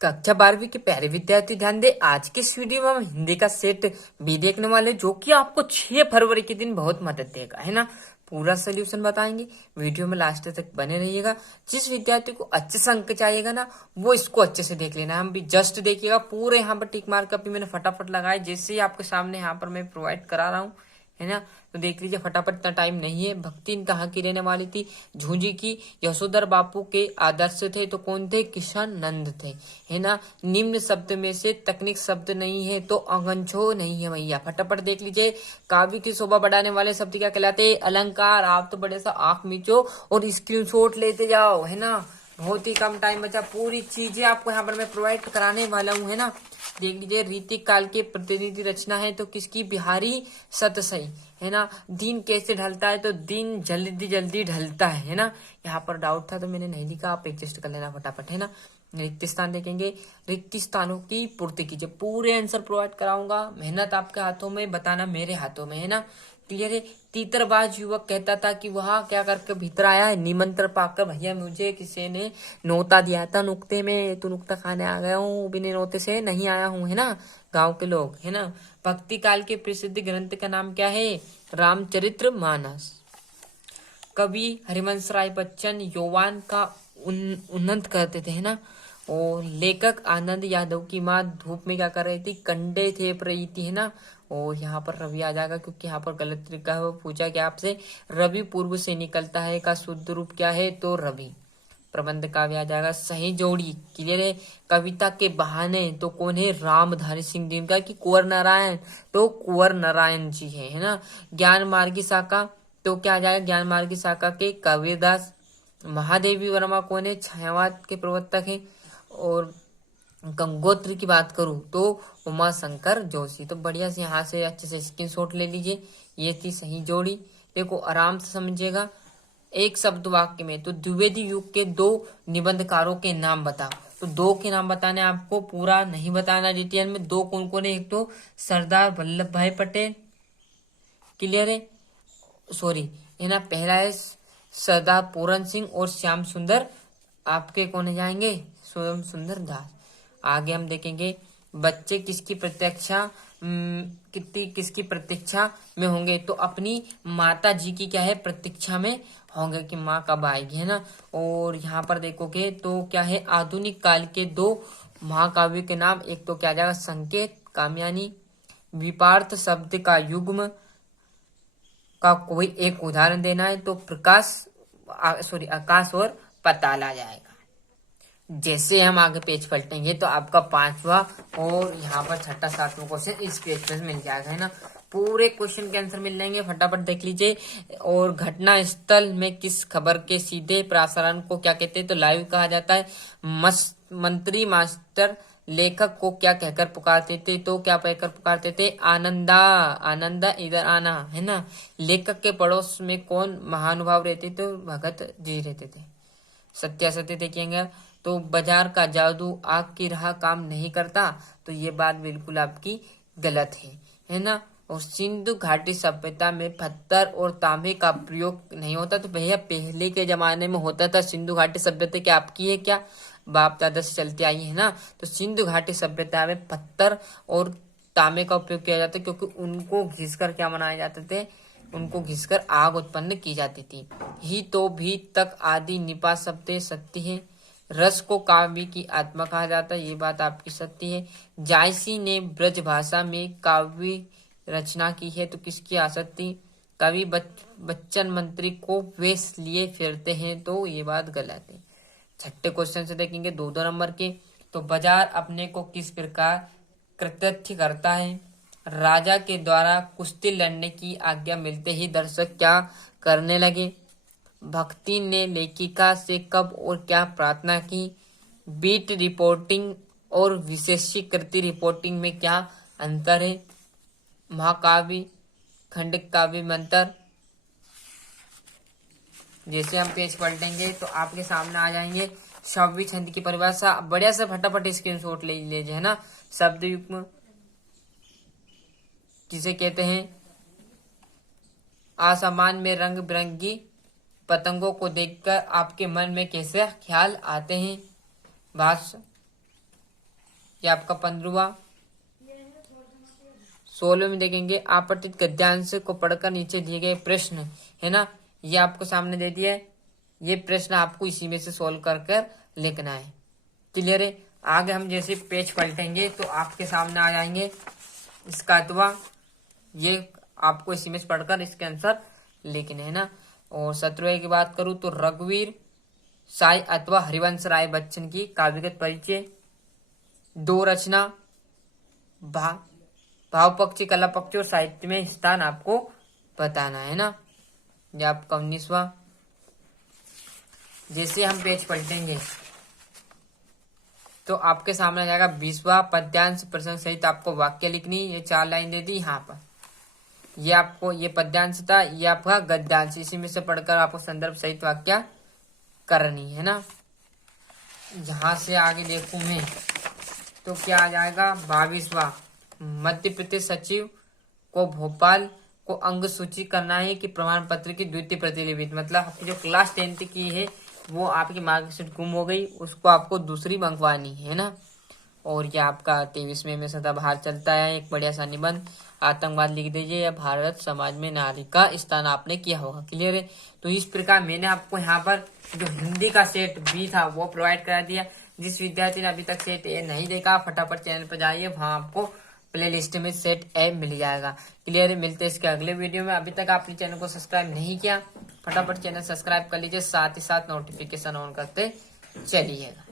कक्षा 12वीं के प्यारे विद्यार्थी ध्यान दे। आज के इस वीडियो में हम हिंदी का सेट बी देखने वाले, जो कि आपको 6 फरवरी के दिन बहुत मदद देगा, है ना। पूरा सोल्यूशन बताएंगे, वीडियो में लास्ट तक बने रहिएगा। जिस विद्यार्थी को अच्छे से अंक चाहिएगा ना, वो इसको अच्छे से देख लेना। हम भी जस्ट देखिएगा पूरे, यहाँ पर टिक मार्क अभी मैंने फटाफट लगाए, जैसे ही आपके सामने यहाँ पर मैं प्रोवाइड करा रहा हूँ, है ना। तो देख लीजिए फटाफट, इतना टाइम नहीं है। भक्ति कहाँ की रहने वाली थी? झुंझी की। यशोधर बापू के आदर्श थे तो कौन थे? किशन नंद थे, है ना। निम्न शब्द में से तकनीक शब्द नहीं है तो अगंछो नहीं है भैया। फटाफट देख लीजिए। काव्य की शोभा बढ़ाने वाले शब्द क्या कहलाते? अलंकार। आप तो बड़े सा आंख मीचो और स्क्रीनशॉट लेते जाओ, है ना। बहुत ही कम टाइम बचा, पूरी चीजें आपको यहाँ पर मैं प्रोवाइड कराने वाला हूँ, है ना। देख लीजिए, रीतिक काल के प्रतिनिधि रचना है तो किसकी? बिहारी सतसई, है ना। दिन कैसे ढलता है? तो दिन जल्दी जल्दी ढलता है ना। यहाँ पर डाउट था तो मैंने नहीं लिखा, आप एडजस्ट कर लेना फटाफट, है ना। रिक्त स्थान देखेंगे, रिक्त स्थानों की पूर्ति कीजिए। पूरे आंसर प्रोवाइड कराऊंगा, मेहनत आपके हाथों में, बताना मेरे हाथों में, है ना। क्लियर है। तीतरबाज युवक कहता था कि वह क्या करके भीतर आया है? निमंत्रण पाकर भैया मुझे किसी ने नोता दिया था नुक्ते में, तो नुक्ता खाने आ गया हूँ, बिना नोते से नहीं आया हूँ, है ना। गांव के लोग, है ना। भक्ति काल के प्रसिद्ध ग्रंथ का नाम क्या है? रामचरित्र मानस। कवि हरिवंश राय बच्चन यौवन का उन्नत करते थे, है ना। और लेखक आनंद यादव की माँ धूप में क्या कर रही थी? कंडे थे प्रईति, है ना। और यहाँ पर रवि आ जाएगा, क्योंकि यहाँ पर गलत तरीका है। वो पूछा क्या आपसे? रवि पूर्व से निकलता है का शुद्ध रूप क्या है? तो रवि। प्रबंध काव्य आ जाएगा। सही जोड़ी। क्लियर है। कविता के बहाने तो कौन है? रामधारी सिंह दिनकर की कुंवर नारायण, तो कुंवर नारायण जी है ना। ज्ञान मार्गी शाखा तो क्या आ जाएगा? ज्ञान मार्गी शाखा के कबीरदास। महादेवी वर्मा कौन है? छायावाद के प्रवर्तक है। और गंगोत्री की बात करूं तो उमा शंकर जोशी। तो बढ़िया से यहाँ से अच्छे से स्क्रीनशॉट ले लीजिए। ये थी सही जोड़ी। देखो आराम से समझिएगा। एक शब्द वाक्य में तो द्विवेदी युग के 2 निबंधकारों के नाम बताओ। तो 2 के नाम बताने, आपको पूरा नहीं बताना डिटेल में। 2 कौन कौन है? एक तो सरदार वल्लभ भाई पटेल, क्लियर है, सॉरी, है ना। पहला है सरदार पूरन सिंह और श्याम सुंदर, आपके कौन जाएंगे? श्याम सुंदर दास। आगे हम देखेंगे बच्चे किसकी प्रतीक्षा किसकी प्रतीक्षा में होंगे? तो अपनी माता जी की क्या है? प्रतीक्षा में होंगे कि माँ कब आएगी, है ना। और यहाँ पर देखोगे तो क्या है? आधुनिक काल के 2 महाकाव्य के नाम। एक तो क्या जाएगा? संकेत कामयानी। विपार्थ शब्द का युग्म का कोई एक उदाहरण देना है तो प्रकाश आकाश और पाताल आ जाएगा। जैसे हम आगे पेज पलटेंगे तो आपका 5वां और यहाँ पर 6ठा 7वां क्वेश्चन इस पेज पर मिल जाएगा, है ना। पूरे क्वेश्चन के आंसर मिल जाएंगे, फटाफट देख लीजिए। और घटना स्थल में किस खबर के सीधे प्रसारण को क्या कहते हैं? तो लाइव कहा जाता है। मंत्री मास्टर लेखक को क्या कहकर पुकारते थे? तो क्या कहकर पुकारते थे? आनंदा, आनंदा इधर आना, है ना। लेखक के पड़ोस में कौन महानुभाव रहते? तो भगत जी रहते थे। सत्यासत्य देखेंगे तो बाजार का जादू आग की राह काम नहीं करता, तो ये बात बिल्कुल आपकी गलत है ना। और सिंधु घाटी सभ्यता में पत्थर और तांबे का प्रयोग नहीं होता, तो भैया पहले के जमाने में होता था। सिंधु घाटी सभ्यता क्या आपकी है क्या? बाप दादा से चलती आई है ना। तो सिंधु घाटी सभ्यता में पत्थर और तांबे का उपयोग किया जाता है, क्योंकि उनको घिसकर क्या बनाए जाते थे? उनको घिसकर आग उत्पन्न की जाती थी। ही तो भी तक आदि निपा शब्द सत्य है। रस को काव्य की आत्मा कहा जाता है, ये बात आपकी सत्य है। जायसी ने ब्रज भाषा में काव्य रचना की है, तो किसकी आसक्ति? कवि बच्चन मंत्री को वेश लिए फिरते हैं, तो ये बात गलत है। 6ठे क्वेश्चन से देखेंगे 2-2 नंबर के। तो बाजार अपने को किस प्रकार कृतज्ञ करता है? राजा के द्वारा कुश्ती लड़ने की आज्ञा मिलते ही दर्शक क्या करने लगे? भक्ति ने लेखिका से कब और क्या प्रार्थना की? बीट रिपोर्टिंग और विशेषीकृत रिपोर्टिंग में क्या अंतर है? महाकाव्य खंडित काव्य में अंतर। जैसे हम पेज पलटेंगे तो आपके सामने आ जाएंगे शब्द छंद की परिभाषा। बढ़िया से फटाफट स्क्रीनशॉट ले लीजिए, है ना। शब्द युग्म किसे कहते हैं? आसमान में रंग बिरंगी पतंगों को देखकर आपके मन में कैसे ख्याल आते हैं? भाष्य ये आपका 15वां। 16वें में देखेंगे आपतित गद्यांश को पढ़कर नीचे दिए गए प्रश्न, है ना, ये आपको सामने दे दिया है। ये प्रश्न आपको इसी में से सोल्व कर कर लिखना है। क्लियर है। आगे हम जैसे पेज पलटेंगे तो आपके सामने आ जाएंगे इसका अथवा, ये आपको इसी में से पढ़कर इसके आंसर लिखने है ना। और 17वें की बात करूं तो रघुवीर साई अथवा हरिवंश राय बच्चन की काव्यगत परिचय, 2 रचना, भाव पक्षी, कला पक्षी और साहित्य में स्थान आपको बताना है ना। ये आपका 19वां। जैसे हम पेज पलटेंगे तो आपके सामने आ जाएगा 20वां पद्यांश प्रसंग सहित आपको वाक्य लिखनी। ये 4 लाइन दे दी यहाँ पर। ये आपको ये पद्यांश था, ये आपका गद्यांश, इसी में से पढ़कर आपको संदर्भ सहित वाक्य करनी है ना। यहां से आगे देखूं मैं तो क्या आ जाएगा 22वां मध्य प्रदेश सचिव को भोपाल को अंग सूची करना है कि प्रमाण पत्र की द्वितीय प्रतिलिपि, मतलब आपकी जो क्लास 10th की है वो आपकी मार्कशीट गुम हो गई, उसको आपको दूसरी मंगवानी है ना। और ये आपका 23वें में सदाबहार चलता है एक बढ़िया सा निबंध, आतंकवाद लिख दीजिए या भारत समाज में नारी का स्थान आपने किया होगा। क्लियर है। तो इस प्रकार मैंने आपको यहाँ पर जो हिंदी का सेट बी था वो प्रोवाइड करा दिया। जिस विद्यार्थी ने अभी तक सेट ए नहीं देखा फटाफट चैनल पर जाइए, वहां आपको प्ले लिस्ट में सेट ए मिल जाएगा। क्लियर है। मिलते हैं इसके अगले वीडियो में। अभी तक आपने चैनल को सब्सक्राइब नहीं किया फटाफट चैनल सब्सक्राइब कर लीजिए, साथ ही साथ नोटिफिकेशन ऑन करते चलिएगा।